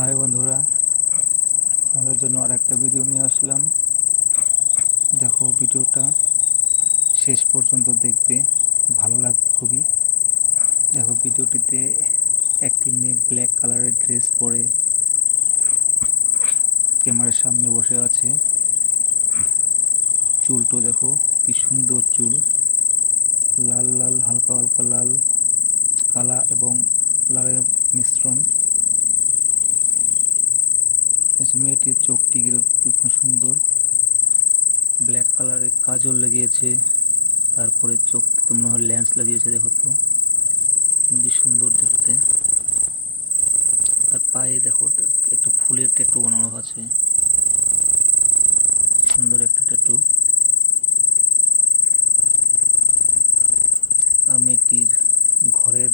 High বন্ধুরা, তোমাদের জন্য আর একটা ভিডিও নিয়ে আসলাম। দেখো, ভিডিওটা শেষ পর্যন্ত দেখবে, ভালো লাগবে খুবই। দেখো, ভিডিওটিতে একটি মেয়ে ব্ল্যাক কালারের ড্রেস পরে ক্যামেরার সামনে বসে আছে। চুলটো দেখো কি সুন্দর চুল, লাল লাল, হালকা হালকা লাল, কালা এবং লালের মিশ্রণ। মেয়েটির চোখটি কিরকম সুন্দর, ব্ল্যাক কালারের কাজল লাগিয়েছে, তারপরে চোখতে তো মনে হয় লেন্স লাগিয়েছে। দেখো তো কি সুন্দর দেখতে। তার পায়ে দেখো একটা ফুলের ট্যাটু বানানো আছে, সুন্দর একটা ট্যাটু। আর মেয়েটির ঘরের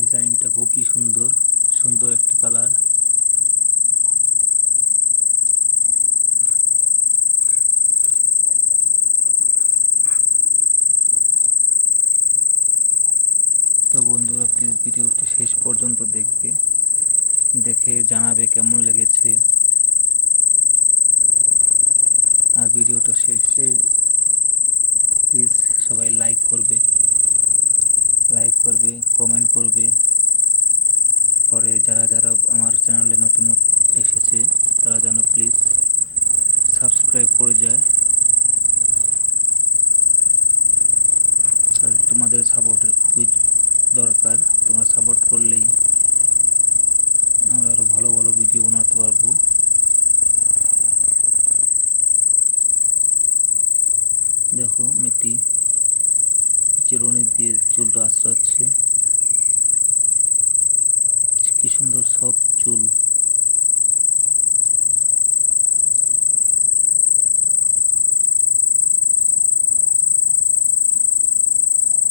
ডিজাইনটা খুবই সুন্দর, সুন্দর একটি কালার। তো বন্ধুরা, প্লিজ ভিডিওটি শেষ পর্যন্ত দেখবে, দেখে জানাবে কেমন লেগেছে। আর ভিডিওটা শেষে প্লিজ সবাই লাইক করবে, কমেন্ট করবে। পরে যারা যারা আমার চ্যানেলে নতুন এসেছে তারা যেন প্লিজ সাবস্ক্রাইব করে যায়। আর তোমাদের সাপোর্টের খুবই দরকার, তোমরা সাপোর্ট করলেই আমরা আরও ভালো ভালো ভিডিও বানাতে পারবো। দেখো, মেয়েটি চিরুনি দিয়ে চুলটা আঁচড়াচ্ছে, কি সুন্দর সব চুল।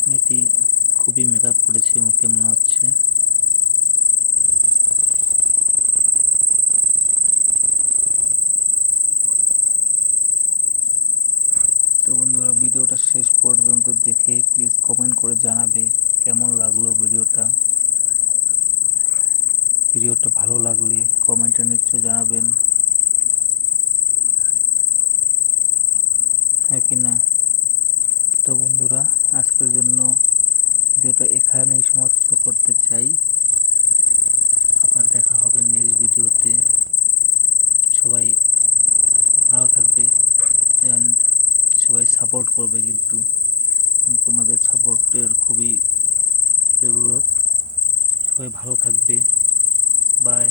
মেয়েটি খুবই মেকআপ করেছে মুখে মনে হচ্ছে। তো বন্ধুরা, ভিডিওটা শেষ পর্যন্ত দেখে প্লিজ কমেন্ট করে জানাবে কেমন লাগলো ভিডিওটা। ভিডিওটা ভালো লাগলে কমেন্টে নিশ্চয় জানাবেন, হ্যাঁ কি না? তো বন্ধুরা, আজকের জন্য ভিডিওটা এখানেই সমাপ্ত করতে চাই। আবার দেখা হবে নেক্সট ভিডিওতে। সবাই ভালো থাকবে অ্যান্ড সবাই সাপোর্ট করবে, কিন্তু তোমাদের সাপোর্টের খুবই জরুরত। সবাই ভালো থাকবে, বাই।